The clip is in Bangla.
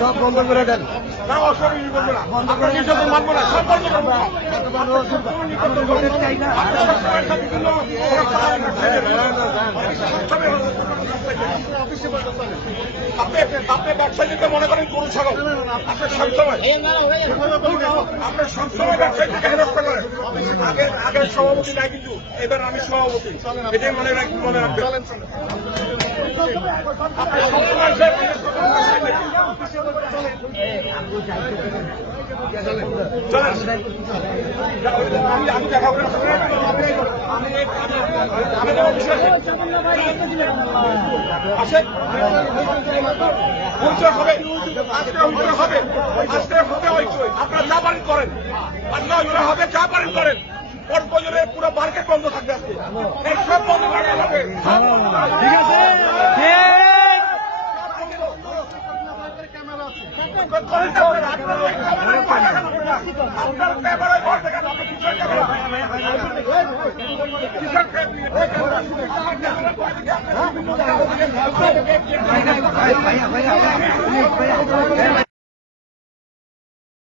সব বন্ধ করে দেন। আপনি ব্যবসায়ীদেরকে মনে করেন গরু ছাগল, আপনার সবসময় ব্যবসায়ীদেরকে হেনস্থা করেন। আগের সভাপতি নাই, কিন্তু এবার আমি সভাপতি, এটাই মনে রাখবেন। আপনি সবসময় আমি দেখা করি আসেন, পরিচয় হবে, আজকে হবে ঐক্যই। আপনারা যা পারেন করেন, আজকে ঐক্য হবে, যা পারেন করেন। প্রয়োজনে পুরো মার্কেট বন্ধ থাকবে, আজকে সব বন্ধ করা হবে। ঠিক আছে, ভাইয়া